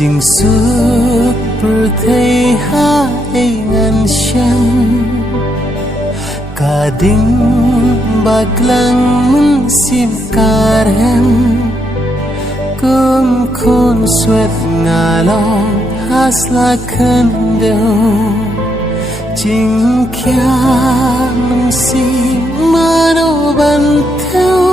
Jing suốt berthei ha ngan shan Ka ding baglang mensim karen Kum khôn suốt ngà long hasla kandeo Jing kya mensim mano ban theo